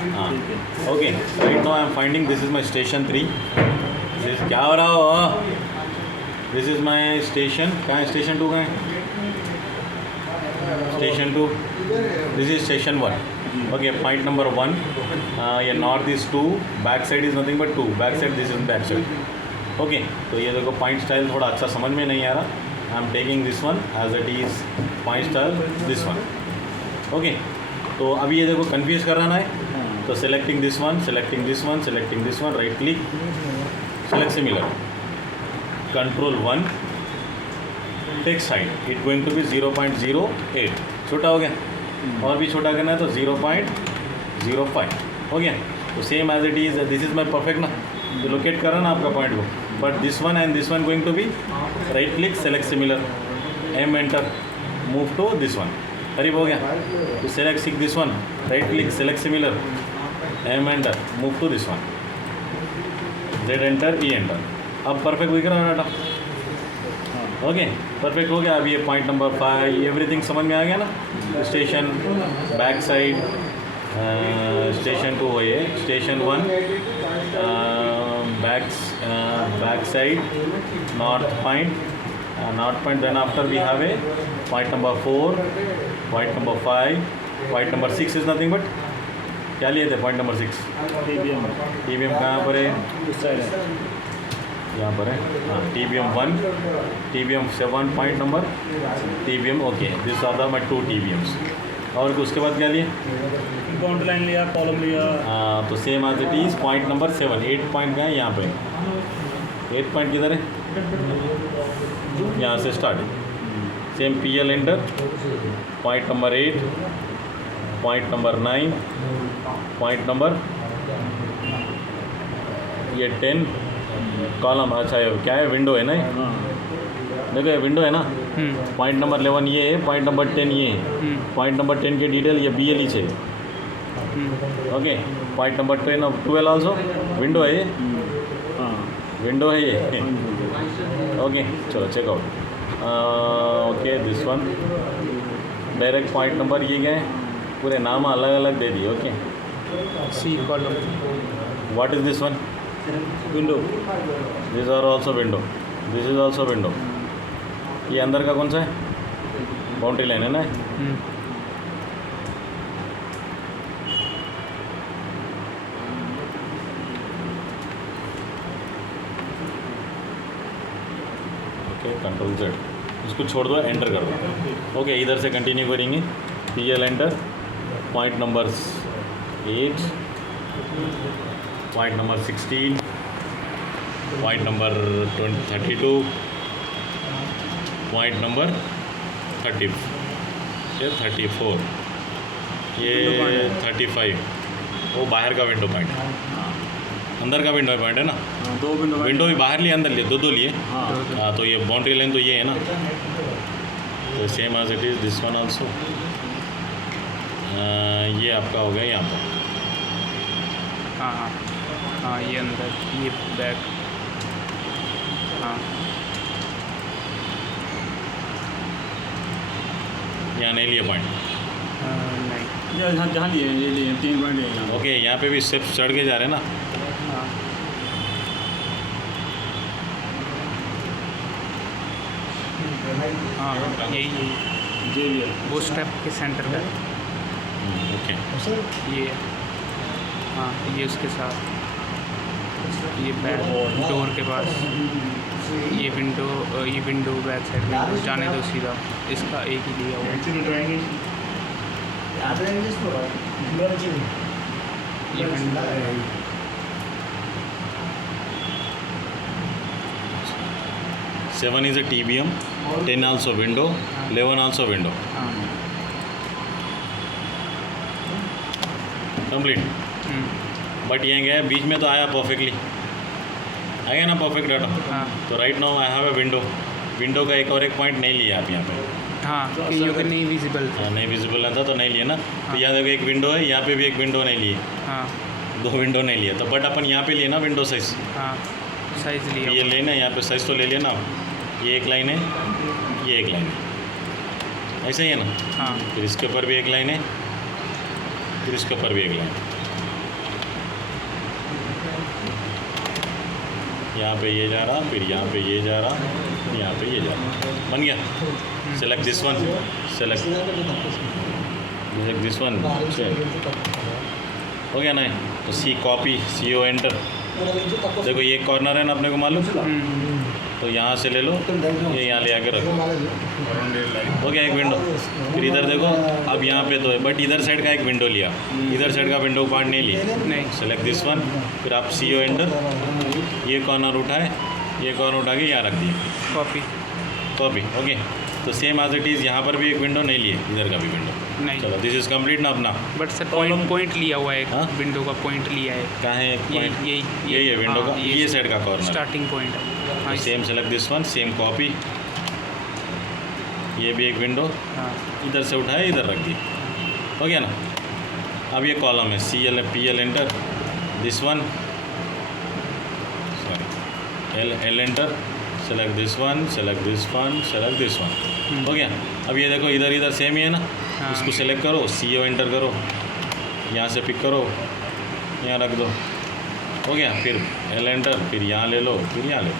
हाँ okay right now I am finding this is my station 3 this क्या हो रहा हो दिस इज़ माई स्टेशन कहाँ है स्टेशन 2 कहाँ है station 2 this is station 1 okay point number 1 ये north is 2 back side is nothing but 2 back side this is back side okay तो ये देखो पॉइंट स्टाइल थोड़ा अच्छा समझ में नहीं आ रहा I am taking this one as it is point style this one okay तो अभी ये देखो कंफ्यूज कर रहा ना है तो selecting this one selecting this one selecting this one right click select similar control 1 take side it going to be 0.08 छोटा हो गया और भी छोटा करना है तो 0.05 हो गया तो same as it is this is my perfect ना तो लोकेट कर रहा ना आपका पॉइंट को but this one and this one going to be right click select similar M enter move to this one करीब हो गया तो select sick this one right click select similar M enter move to this one Z enter E enter अब perfect दिख रहा है data okay perfect हो गया अब ये पॉइंट नंबर 5 एवरीथिंग समझ में आ गया ना स्टेशन बैक साइड स्टेशन 2 हो ये station 1 back side north point then after we have a point number 4 point number 5 point number 6 is nothing but क्या लिए थे पॉइंट नंबर 6 TBM कहाँ पर है यहाँ पर है हाँ TBM 1 TBM 7 point number TBM okay this are the my 2 TBMs और उसके बाद क्या लिए बाउंड्री लाइन लिया कॉलम लिया हाँ तो same as it is point number 7 8 point का है यहाँ पे 8 पॉइंट किधर है यहाँ से start same PL enter point number 8 point number 9 point number ये 10 कॉलम अच्छा है क्या है विंडो है ना देखो ये विंडो है ना पॉइंट नंबर 11 ये है पॉइंट नंबर 10 ये है पॉइंट नंबर 10 के डिटेल ये BLE है okay point number 10 of 12 also window है ये विंडो है ये ओके चलो check out okay this one direct point number ये गए पूरे नाम अलग अलग दे दिए okay C column what is this one window this are also window this is also window ये अंदर का कौन सा है बाउंड्री लाइन है ना ओके कंट्रोल Z इसको छोड़ दो एंटर कर दो ओके इधर से कंटिन्यू करेंगे PL enter point number 8 point number 16 point number 32 point number 30 ये 34 ये 35 वो बाहर का विंडो पॉइंट अंदर का विंडो पॉइंट है ना दो विंडो भी बाहर लिए अंदर लिए दो लिए हाँ हाँ तो ये बाउंड्री लाइन तो ये है ना तो same as it is this one also ये आपका हो गया यहाँ पर हाँ हाँ हाँ ये अंदर ये बैक हाँ यहाँ नहीं लिए पॉइंट नहीं यहाँ जहाँ लिए ये लिए 3 पॉइंट है यहाँ ओके यहाँ पे भी स्टेप्स चढ़ के जा रहे हैं ना हाँ हाँ यही जे लिया वो स्टेप के सेंटर का ओके ये हाँ ये उसके साथ ये बैक डोर के पास ये विंडो बैक साइड विंडो जाने दो सीधा इसका एक ही लिया हुआ ये window 7 is a TBM 10 also window 11 also window हाँ कंप्लीट बट ये गया बीच में तो आया परफेक्टली आ गया ना परफेक्ट डाटा हाँ तो right now I have a window का एक और एक पॉइंट नहीं लिया आप यहाँ पे हाँ क्योंकि नहीं विजिबल था नहीं विजिबल था तो नहीं लिया ना तो यहाँ देखो एक विंडो है यहाँ पे भी एक विंडो नहीं लिए हाँ 2 विंडो नहीं लिए तो बट अपन यहाँ पे लिए ना विंडो साइज हाँ साइज लिया ये लेना यहाँ पे साइज तो ले लिया ना आप ये एक लाइन है ये एक लाइन है ऐसा ही है ना हाँ फिर इसके ऊपर भी एक लाइन है फिर इसके ऊपर भी एक लाइन यहाँ पे ये जा रहा, फिर यहाँ पे ये जा रहा, यहाँ पे ये जा रहा। बन गया। Select this one, select this one. हो गया ना? तो सी कॉपी, सी ओ एंटर। देखो ये कॉर्नर है ना अपने को मालूम, तो यहाँ से ले लो, ये यहाँ ले आकर रखो। हो गया एक विंडो। फिर इधर देखो, अब यहाँ पे तो है बट इधर साइड का एक विंडो लिया, इधर साइड का विंडो पार्ट नहीं लिया। नहीं। सेलेक्ट दिस वन, फिर आप सी ओ एंटर, ये कॉर्नर उठाए, ये कॉर्नर उठा के यहाँ रख दिए, कॉपी कॉपी। ओके, तो सेम एज इट इज़ यहाँ पर भी एक विंडो नहीं लिए, इधर का भी विंडो। नहीं। चलो दिस इज़ कंप्लीट ना अपना। बट सर पॉइंट लिया हुआ है, हाँ? विंडो का पॉइंट लिया है। कहाँ है point? यही है विंडो का, ये साइड का कॉर्नर। स्टार्टिंग पॉइंट है। हाँ, same select this one, same copy, ये भी एक विंडो हाँ। इधर से उठाए, इधर रख दी। हो गया ना? अब ये कॉलम है, C L P L enter, this one, sorry L L enter, select this one, select this one, select this one. हो गया। अब ये देखो इधर इधर सेम ही है ना, हाँ। इसको सेलेक्ट करो, सी ओ एंटर करो, यहाँ से पिक करो, यहाँ रख दो। हो गया। फिर एल एंटर, फिर यहाँ ले लो, फिर यहाँ ले लो।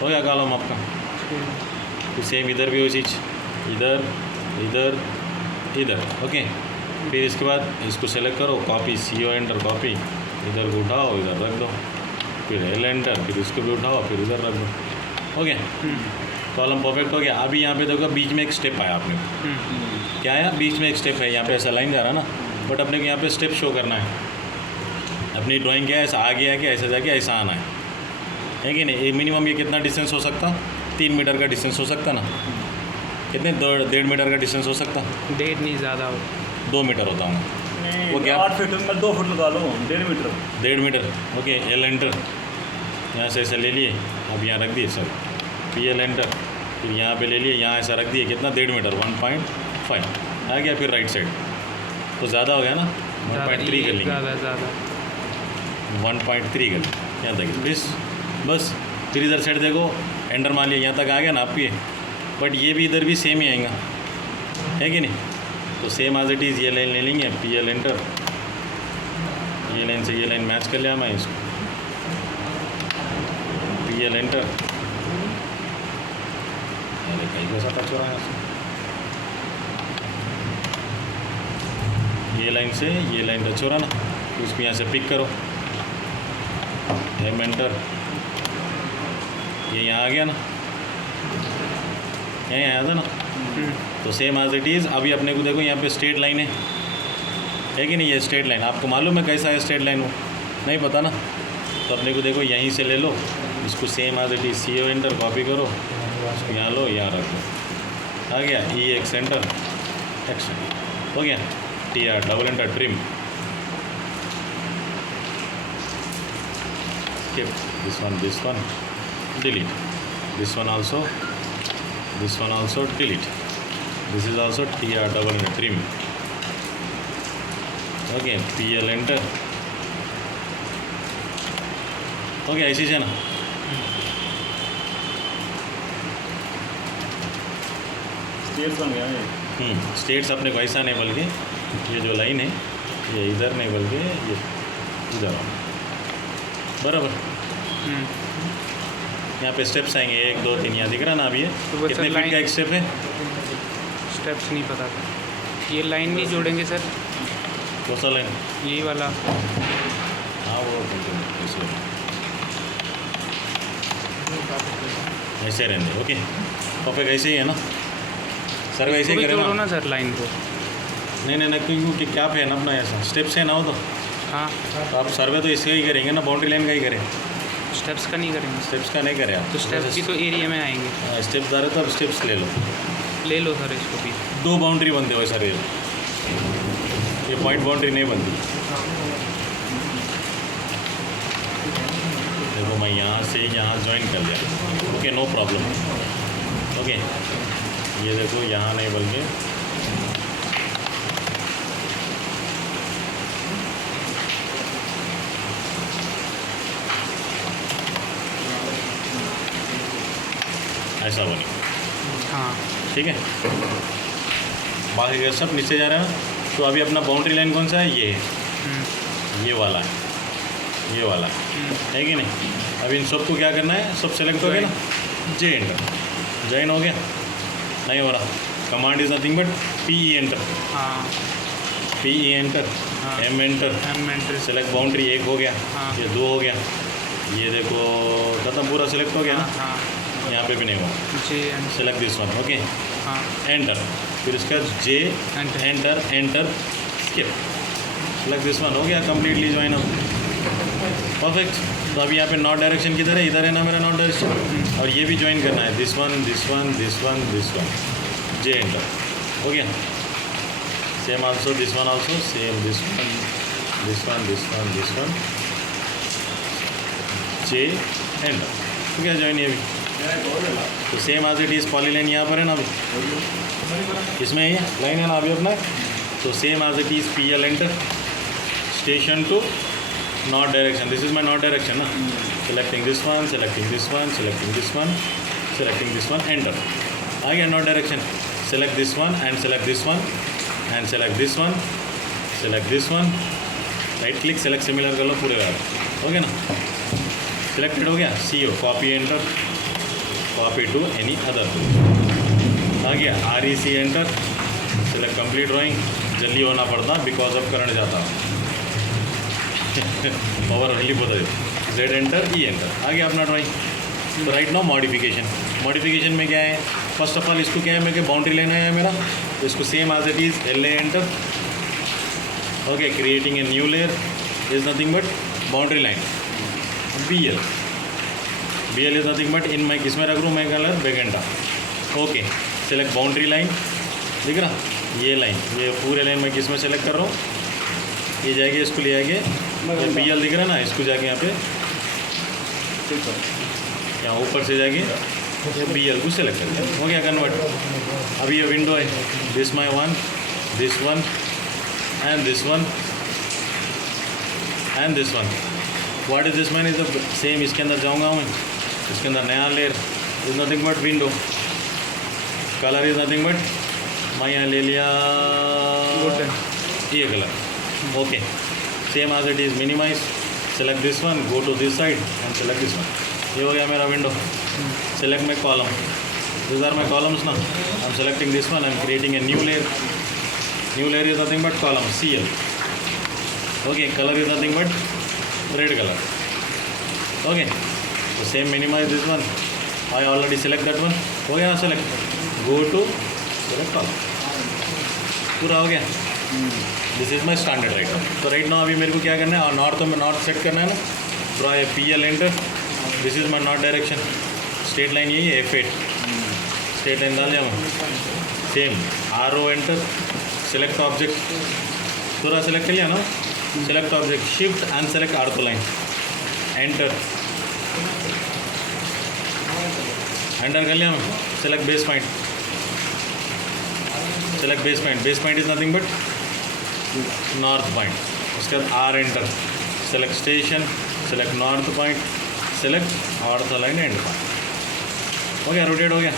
हो गया कॉलम आपका। तो सेम इधर भी वही चीज़, इधर इधर इधर। ओके, फिर इसके बाद इसको सेलेक्ट करो, कॉपी, सी ओ एंटर, कॉपी, इधर को उठाओ, इधर रख दो, फिर एल एंटर, फिर इसको भी उठाओ, फिर इधर रख दो। हो गया, कॉलम परफेक्ट हो गया। अभी यहाँ पे देखो बीच में एक स्टेप आया अपने को। क्या आया? बीच में एक स्टेप है, यहाँ पे ऐसा लाइन जा रहा ना, बट अपने को यहाँ पे स्टेप शो करना है। अपनी ड्राइंग क्या है, ऐसा आगे आके ऐसा जाके ऐसा आना है कि नहीं? ये मिनिमम ये कितना डिस्टेंस हो सकता? 3 मीटर का डिस्टेंस हो सकता ना? कितने? 1.5 मीटर का डिस्टेंस हो सकता? 1.5 नहीं, ज़्यादा हो। 2 मीटर होता हूँ वो क्या? 8 फीट में 2 फुट लगा लो, 1.5 metre. 1.5 metre. Okay, L enter, यहाँ से ऐसे ले लिए, अब यहाँ रख दिए सर, पी एल एंटर, फिर यहाँ पे ले लिए, यहाँ ऐसा रख दिए, कितना? 1.5 मीटर, 1.5 आ गया। फिर राइट साइड तो ज़्यादा हो गया ना, 1.3 कर लेंगे, ज़्यादा 1.3 कर, यहाँ तक बस। फिर इधर साइड देखो, एंटर मान लिया, यहाँ तक आ गया ना आपके, बट ये भी इधर भी सेम ही आएगा, है कि नहीं? तो सेम एज इट इज़ ये लाइन ले लेंगे, पी एल एंटर, ये लाइन से ये लाइन मैच कर लिया मैं इसको, पी एल एंटर। अरे कहीं कैसा टच हो रहा है, ये लाइन से ये लाइन टच हो रहा ना, तो उसको यहाँ से पिक करो, एम एंटर, ये यहाँ आ गया ना, यहीं आया था ना। तो सेम एज इट इज़ अभी अपने को देखो यहाँ पे स्ट्रेट लाइन है कि नहीं? ये स्ट्रेट लाइन आपको मालूम है कैसा है स्ट्रेट लाइन? वो नहीं पता ना, तो अपने को देखो यहीं से ले लो, इसको same as it is, C O enter, copy करो, इसको यहाँ लो, यहाँ रख दो, आ गया। ई एक सेंटर, एक्शन, हो गया। T R double enter, trim, skip this one delete, this one also delete, this is also tr double enter, trim, okay, pl enter, okay, ऐसी है ना। स्टेट्स बन गया ये। स्टेट्स अपने को ऐसा नहीं, बल्कि ये जो लाइन है ये इधर नहीं, बल्कि ये इधर बराबर। यहाँ पे स्टेप्स आएंगे 1 2 3, यहाँ दिख रहा ना अभी ये तो वो कितने सर फीट का एक स्टेप है? स्टेप्स नहीं पता था। ये लाइन नहीं जोड़ेंगे सर? कौन सा लाइन? यही वाला। हाँ वो ऐसे रहने, ओके, परफेक्ट ऐसे ही है ना सर? वैसे ही करें जोड़ो ना? ना सर लाइन को। नहीं क्योंकि क्या है ना अपना ऐसा स्टेप्स है ना, वो तो हाँ, तो आप सर्वे तो इसका ही करेंगे ना, बाउंड्री लाइन का ही करें, स्टेप्स का नहीं करेंगे। स्टेप्स का नहीं करें आप। तो स्टेप्स भी तो एरिया में आएंगे। स्टेप्स आ रहे तो अब स्टेप्स ले लो सर इसको भी। 2 बाउंड्री बनते हो सर, ये पॉइंट बाउंड्री नहीं बनती। देखो मैं यहाँ से यहाँ ज्वाइन कर लिया, ओके, नो प्रॉब्लम, ओके। ये देखो यहाँ नहीं बल्कि ऐसा बने, हाँ ठीक है। बाकी का सब नीचे जा रहा है ना। तो अभी अपना बाउंड्री लाइन कौन सा है? ये है, ये वाला है, ये वाला है कि नहीं। अब इन सबको क्या करना है, सब सेलेक्ट हो गया ना, जे एंटर, जॉइन हो गया, नहीं हो रहा। Command is nothing but P E enter, हाँ पी ई एंटर, हाँ। M enter, M enter, select boundary 1 हो गया, हाँ। ये 2 हो गया, ये देखो खत्म, पूरा सेलेक्ट हो गया ना, हाँ यहाँ पे भी नहीं हुआ। जे and select this one, okay, हाँ एंटर, फिर इसका जे Enter. Enter enter skip, select this one, हो गया कंप्लीटली ज्वाइन अप, परफेक्ट। तो अभी यहाँ पे नॉट डायरेक्शन किधर है, इधर है ना मेरा नॉट डायरेक्शन, और ये भी ज्वाइन करना है, this one this one this one this one, J enter, हो गया। Same also this one also same, this one this one this one this one, J enter, तो क्या ज्वाइन ये भी। तो same as it is polyline यहाँ पर है ना, अभी इसमें ही लाइन है ना अभी अपना, तो same as it is P L enter, station to north direction, this is my north direction ना, selecting this one selecting this one selecting this one selecting this one, enter, आ गया north direction. Select this one and select this one and select this one, select this one, right click select similar कर लो पूरे वाले, हो गया ना, selected हो गया। C O copy enter, copy to any other, आ गया R E C enter, select complete drawing, जल्दी होना पड़ता बिकॉज ऑफ करंट जाता ओवर रिलीफ होता है, जेड एंटर ई एंटर, आ गया अपना ड्राइंग। तो राइट नाउ मॉडिफिकेशन, मॉडिफिकेशन में क्या है, फर्स्ट ऑफ ऑल इसको क्या है, मेरे बाउंड्री लेना है मेरा, तो इसको same as it is L A enter, okay, creating a new layer is nothing but boundary line, B L, B L is nothing but in मैं किस में रख रूँ मैं colour magenta, okay, select boundary line, दिख रहा ये line, ये पूरे लाइन मैं किस में सेलेक्ट कर रहा हूँ, ये जाएगी इसको ले आएंगे, ये बी एल दिख रहा है ना, इसको जाके यहाँ पे यहाँ ऊपर से जाके बी एल को सेलेक्ट करते हैं, हो गया कन्वर्ट। अभी ये विंडो है, this my one this one and this one and this one, what is this man is the same, इसके अंदर जाऊँगा मैं, इसके अंदर नया layer is nothing but window, colour is nothing but मैं यहाँ ले लिया ये colour, okay, same as it is minimise, select this one, go to this side and select this one, ये हो गया मेरा window. Select my column, this are my columns ना, I am selecting this one, I am creating a new layer is nothing but column C L, okay, colour is nothing but red colour, okay, तो same minimise this one, I already select that one, हो गया ना select, go to select column, पूरा हो गया। This is my standard right. तो right now अभी मेरे को क्या करना है, नॉर्थ में नॉर्थ सेट करना है ना, draw a P L enter, this is my north direction, straight line यही है F8, स्ट्रेट लाइन डाल दिया मैं, same R O enter, select object, पूरा सेलेक्ट कर लिया ना, select object, shift and select ortho line, enter, enter कर लिया मैं, select base point, select base point is nothing but north point, उसके बाद R enter, select station, select north point, select ortho line and point, हो गया, rotate हो गया,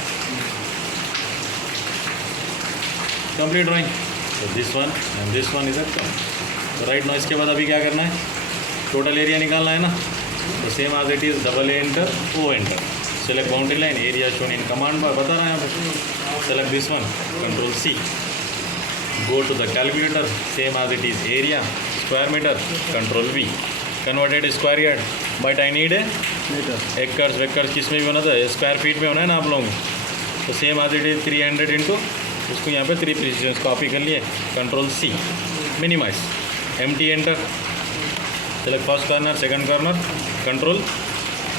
complete drawing. तो this one and this one is a तो right now इसके बाद अभी क्या करना है, टोटल एरिया निकालना है ना, तो same as it is double A enter O enter, select boundary line, area shown in command bar, बता रहा है यहाँ पे, select this one, control C, go to the calculator, same as it is area, square meter, control V, converted square yard, but I need a acres, vectors किस में भी होना था, स्क्वायर फीट में होना है ना आप लोगों को, तो same as it is 300 into, इसको यहाँ पे 3 प्रिसीजन कॉपी कर लिए, control C, minimise, empty enter, select first corner, second corner, control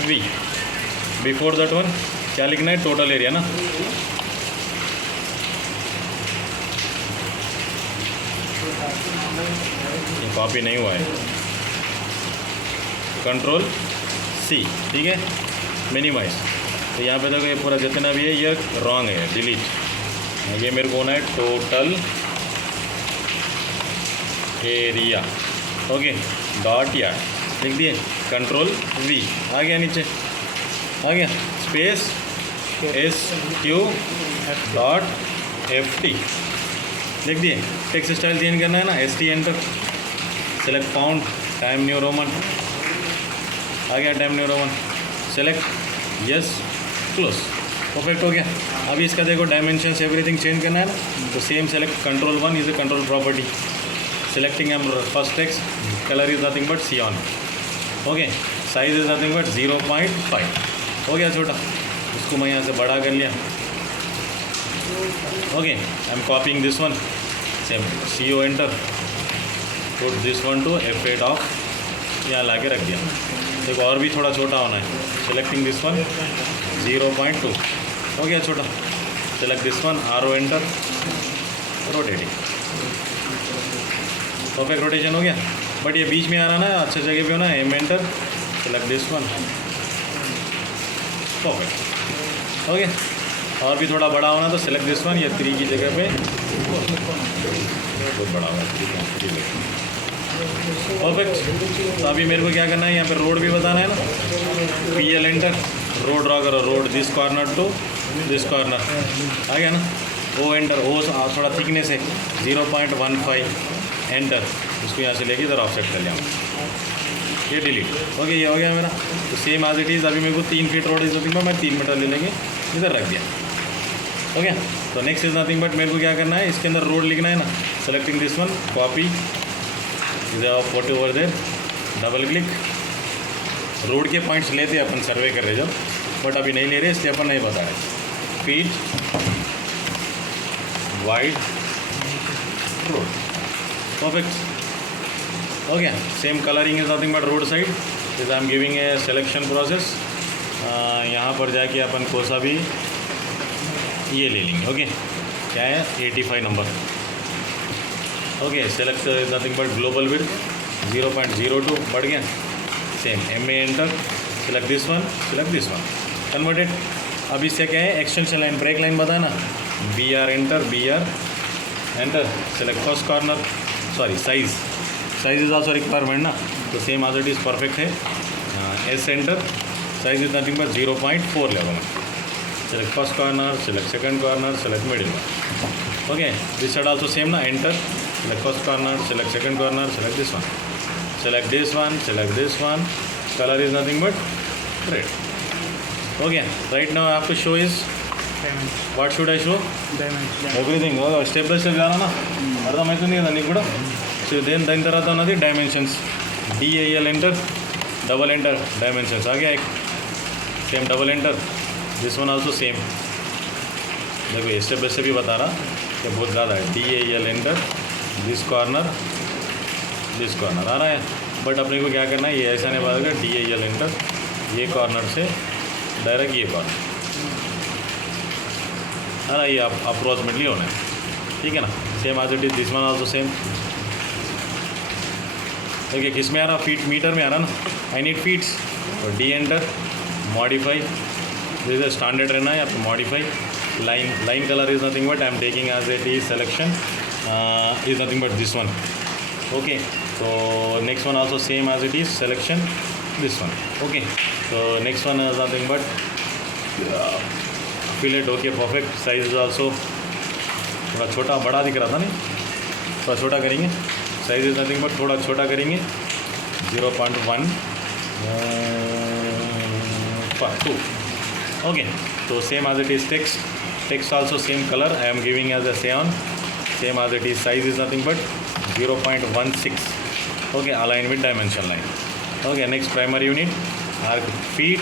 V, before that one क्या लिखना है, टोटल एरिया ना, ये कॉपी नहीं हुआ है, कंट्रोल सी, ठीक है, मिनिमाइज, तो यहाँ पे देखो ये पूरा जितना भी है ये रॉन्ग है, डिलीट, ये मेरे को होना है total area, okay, dot yard लिख दिए, कंट्रोल वी, आ गया नीचे, आ गया, स्पेस SQ डॉट FT लिख दिए, टेक्स्ट स्टाइल चेंज करना है ना, ST enter, select font, time new roman, आ गया time new roman 1, select, yes, close, perfect हो गया। अभी इसका देखो डायमेंशंस एवरीथिंग चेंज करना है ना, तो same select, control 1 is a control property, selecting M first text, colour is nothing but cyan, okay, size is nothing but 0.5 हो गया छोटा, इसको मैं यहाँ से बड़ा कर लिया, okay, I am कॉपिंग this one, same CO enter, put this one two F8 of, यहाँ ला के रख दिया। देखो और भी थोड़ा छोटा होना है, सेलेक्टिंग दिस वन 0.2 हो गया छोटा, select this one, RO enter, rotating, perfect rotation हो गया। बट ये बीच में आ रहा ना, अच्छे जगह पे होना है, M enter, select this one, perfect हो गया। और भी थोड़ा बड़ा होना तो सेलेक्ट दिस वन, ये 3 की जगह पे बहुत बड़ा होगा, परफेक्ट। तो अभी मेरे को क्या करना है, यहाँ पे रोड भी बताना है ना, PL एंटर, रोड ड्रॉ करो, road this corner to this corner, आ गया ना, O एंटर, O थोड़ा थिकनेस है 0.15 एंटर, इसको यहाँ से लेके इधर ऑफसेट कर लिया, ये डिलीट हो गया, ये हो गया मेरा। तो सेम एज इट इज़, अभी मेरे को 3 feet road is nothing but मैं 3 मीटर ले लेंगे, इधर रख दिया, हो गया। तो नेक्स्ट इज नथिंग बट मेरे को क्या करना है, इसके अंदर रोड लिखना है ना, selecting this one, copy, photo over there, double click, road के पॉइंट्स लेते अपन सर्वे कर रहे जब, बट अभी नहीं ले रहे इसलिए अपन नहीं बता रहे। फीट वाइड रोड, परफेक्ट हो गया। Same colouring is nothing but road side, is I am giving a selection process, यहाँ पर जाके अपन को सा भी ये ले लेंगे, ओके, क्या है 85 number, okay, select is nothing but global width 0.02 बढ़ गया, same MA enter, select this one, converted. अब इससे क्या है, एक्सटेंशन लाइन, ब्रेक लाइन बताना, BR enter, select first corner, sorry size is also requirement ना, तो same as it is perfect है, S enter, size is nothing but 0.4 level, select first corner, select second corner, select middle one, okay, this side also same ना, enter, select first corner, select second corner, select this one, select this one, color is nothing but red, okay. Right now I have to show is, what should I show? Dimension. Everything, step by step जाना ना, అర్థమవుతుంది కదా నీకు కూడా. So దాని తర్వాత ఉన్నది dimensions, DAL enter, double enter, dimensions आ गया एक, same double enter, this one also same, देखो स्टेप बाय स्टेप भी बता रहा कि बहुत ज़्यादा है, DAL एंटर, दिस कॉर्नर आ रहा है, बट अपने को क्या करना है, ये ऐसा नहीं बताएगा, DAL एंटर, ये कॉर्नर से डायरेक्ट ये कॉर्नर, है ना, ये अप्रोक्सीमेटली होना है, ठीक है ना। Same as it is this one also same, देखिए किस में आ रहा, फीट मीटर में आ रहा ना, आई नीड फीट्स, तो D enter, modify, this standard रहना है आपको, modify, line colour is nothing but I am taking as it is, selection is nothing but this one, okay. So next one also same as it is, selection this one, okay. So next one is nothing but fillet, okay, perfect. Size is also थोड़ा छोटा बड़ा दिख रहा था नहीं, थोड़ा छोटा करेंगे, साइज इज नथिंग बट थोड़ा छोटा करेंगे, 0.1 okay. So same as it is, text also same color I am giving as a cyan, same as it is, size is nothing but 0.16, okay, align with dimension line, okay. Next primary unit, arc feet,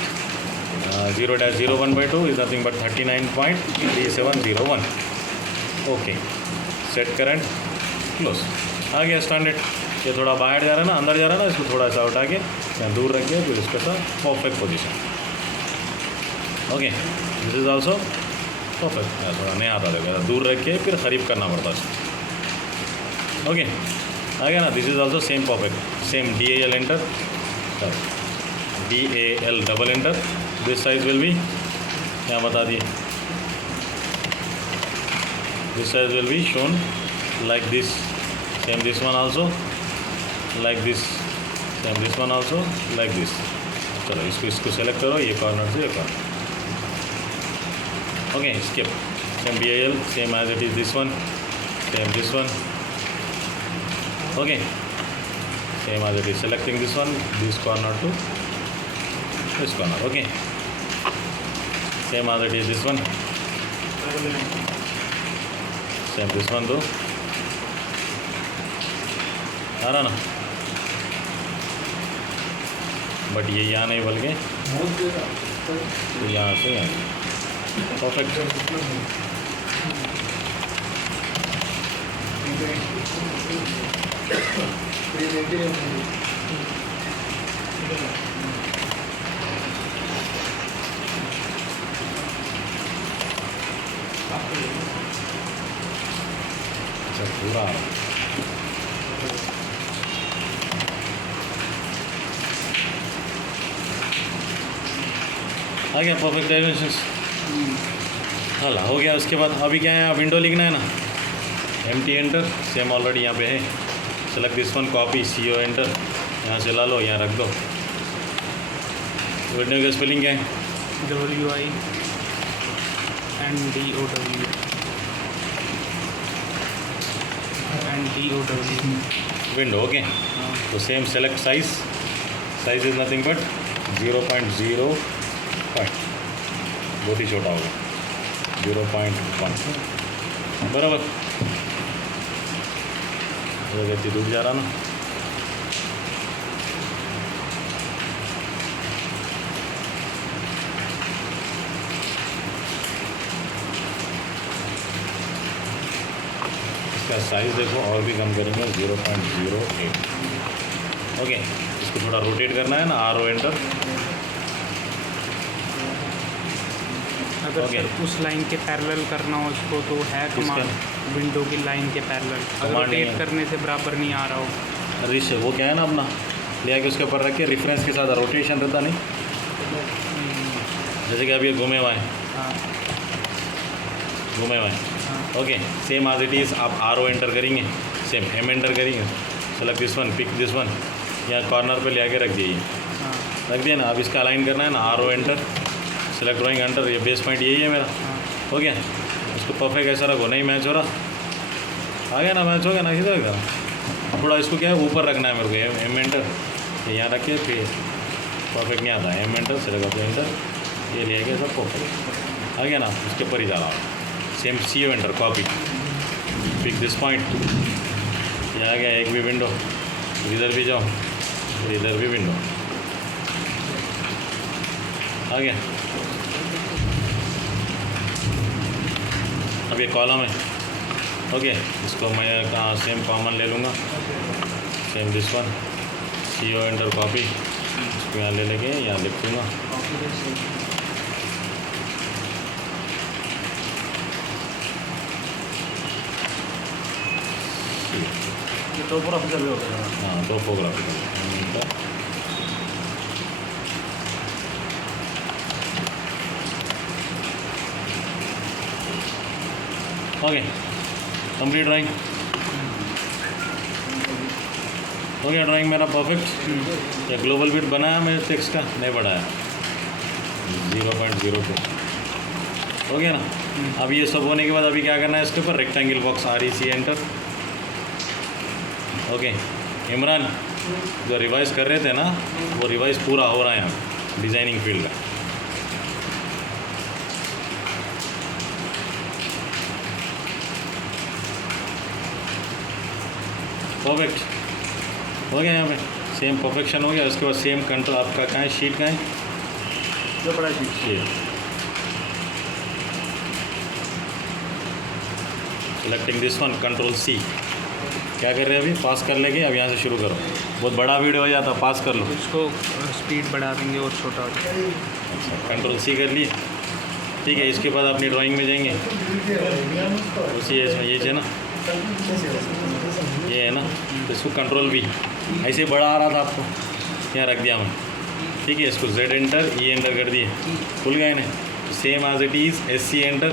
0-01/2 is nothing but 39.3701, okay. Set current, close, आ गया standard. ये थोड़ा बाहर जा रहा है ना, अंदर जा रहा है ना, इसको थोड़ा सा उठा के यहाँ दूर रख के फिर इसके साथ perfect position, okay. This is also perfect, थोड़ा नहीं आता था, दूर रख के फिर करीब करना पड़ता है, ओके, आ गया ना। This is also same perfect, same DAL enter, DAL double enter, this size will be, क्या बता दिए, this size will be shown like this, same this one also like this, same this one also like this. चलो इसको select करो, ये corner से ये corner, okay, skip, same BAL, same as it is this one, same this one, okay, same as it is, selecting this one, this corner to this corner. Okay, same as it is this one, same this one though. आ रहा ना, but ये यहाँ नहीं बल्कि तो यहाँ से यहाँ परफेक्ट। अच्छा पूरा आ गया परफेक्ट डायमेंशंस। हाला हो गया। उसके बाद अभी क्या है, विंडो लिखना है ना, empty एंटर, सेम ऑलरेडी यहाँ पे है। Select this one, copy CO enter, यहाँ से ला लो, यहाँ रख दो। विंडो का स्पेलिंग क्या है? WINDOW window. ओके, तो same select size, size is nothing but 0.05, बहुत ही छोटा होगा 0.1 बराबर। वो व्यक्ति डूब जा रहा ना, इसका साइज़ देखो और भी कम करेंगे 0.08। ओके, इसको थोड़ा रोटेट करना है ना, RO एंटर। अगर Okay. सर उस लाइन के पैरेलल करना हो इसको तो है कमांड, विंडो की लाइन के पैरेलल। अगर Command नहीं रोटेट है। करने से बराबर नहीं आ रहा हो, रिश वो क्या है ना, अपना ले आके उसके ऊपर रख के रेफरेंस के साथ रोटेशन रहता नहीं, जैसे कि अभी ये घूमे हुआ है, हाँ घूमे हुआ है। हाँ okay, same as it is आप RO एंटर करेंगे, सेम M एंटर करेंगे, select this one, pick this one, यहाँ कॉर्नर पे ले आके रख दीजिए, हाँ रख दिया ना। अब इसका अलाइन करना है ना, RO enter, select drawing enter, ये बेस पॉइंट यही है मेरा। हाँ हो गया, इसको परफेक्ट ऐसा रखो, नहीं मैच हो रहा, आ गया ना, मैच हो गया ना, किधर गया। थोड़ा इसको क्या है ऊपर रखना है मेरे को, M एंटर, ये यहाँ रख के फिर परफेक्ट नहीं आता, M एंटर, सेलेक्ट एंटर, ये ले गया सब परफेक्ट, आ गया ना। उसके ऊपर ही जा रहा हूँ, same CO enter, copy, pick this point, ये आ गया एक भी विंडो, इधर भी जाओ, इधर भी विंडो, आ गया। अब ये कॉलम है। ओके, इसको मैं कहाँ सेम कॉमन ले लूँगा, same this one, CO enter, copy, इसको यहाँ ले लेके यहाँ लिख दूँगा, ये तो पूरा फिसल हो गया। हाँ टोपोग्राफी। ओके, कंप्लीट ड्राइंग हो गया। ड्राइंग मेरा परफेक्ट। या ग्लोबल बिट बनाया मैंने टेक्स्ट का, नहीं बढ़ाया, 0.02 हो गया ना। अब ये सब होने के बाद अभी क्या करना है, इसके ऊपर rectangle box, REC enter. Okay, Imran जो रिवाइज कर रहे थे ना, वो रिवाइज पूरा हो रहा है यहाँ डिज़ाइनिंग फील्ड का। परफेक्ट हो गया, यहाँ पे सेम परफेक्शन हो गया। उसके बाद सेम कंट्रोल, आपका कहाँ है, शीट कहाँ है, जो बड़ा चीज ये सिलेक्टिंग दिस वन, Ctrl+C। क्या कर रहे हैं अभी, पास कर लेंगे। अब यहाँ से शुरू करो, बहुत बड़ा वीडियो हो जाता, पास कर लो। इसको स्पीड बढ़ा देंगे और छोटा हो जाएगा। अच्छा, Ctrl+C कर लिए, ठीक है। इसके बाद अपनी ड्राइंग में जाएंगे, उसी इसमें ये है ना, ये है ना, तो इसको Ctrl+V, ऐसे बड़ा आ रहा था आपको, यहाँ रख दिया मैं, ठीक है। इसको Z एंटर, E एंटर कर दिए, खुल गए ना। Same as it is, SC enter,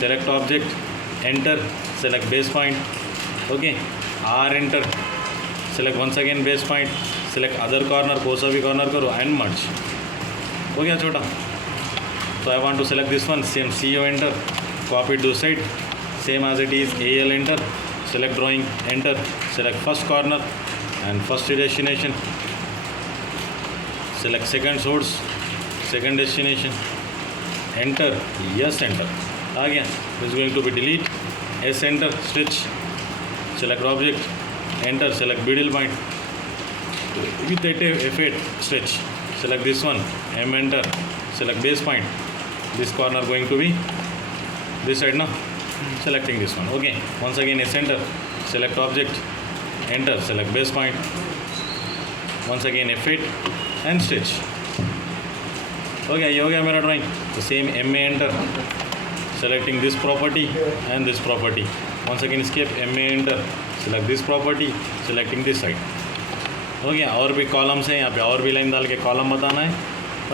select object enter, select base point, okay, R enter, select once again base point, select other corner, कोई सा भी कॉर्नर करो एंड मर्ज, हो गया छोटा। तो I want to select this one, same CO enter, copy to side, same as it is, AL enter, select drawing enter, select first corner and first destination, select second source, second destination, enter, yes enter, आ गया. This is going to be delete, S enter, stitch, select object, enter, select middle point, with F8 stitch, select this one, M enter, select base point, this corner going to be this side now, selecting this one. Okay, once again S enter, select object, enter, select base point, once again F8 and stitch. Okay, ये हो गया मेरा drawing. तो same M में enter, selecting this property and this property. Once again escape, M में enter, select this property, selecting this side. हो गया. और भी कॉलम्स हैं यहाँ पे, और भी लाइन डाल के कॉलम बताना है.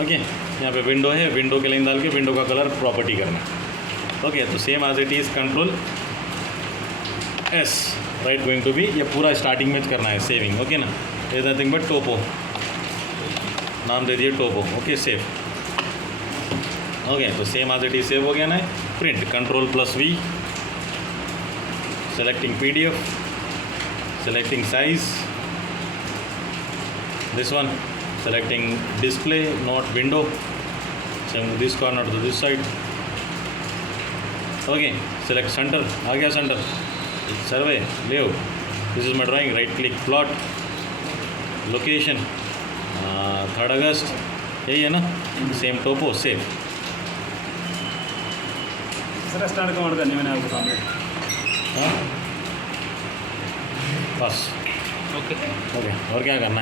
ओके, यहाँ पे विंडो है, विंडो के लाइन डाल के विंडो का कलर प्रॉपर्टी करना है. ओके, तो same as it is control S, right, going to be, ये पूरा स्टार्टिंग में करना है सेविंग. ओके ना, इज नथिंग बट टोपो, नाम दे दिए टोपो. Okay, save. ओके, तो same as it is save हो गया ना. Print, control plus V, selecting PDF, selecting size, this one, selecting display, not window, same this corner to this side. Okay, select center, आ गया center, survey, layout, this is my drawing. Right click, plot, location, 3rd August, यही है ना. Same topo, save. Sir start command करनी मैंने आपके सामने. हाँ, बस. ओके. ओके, और क्या करना है.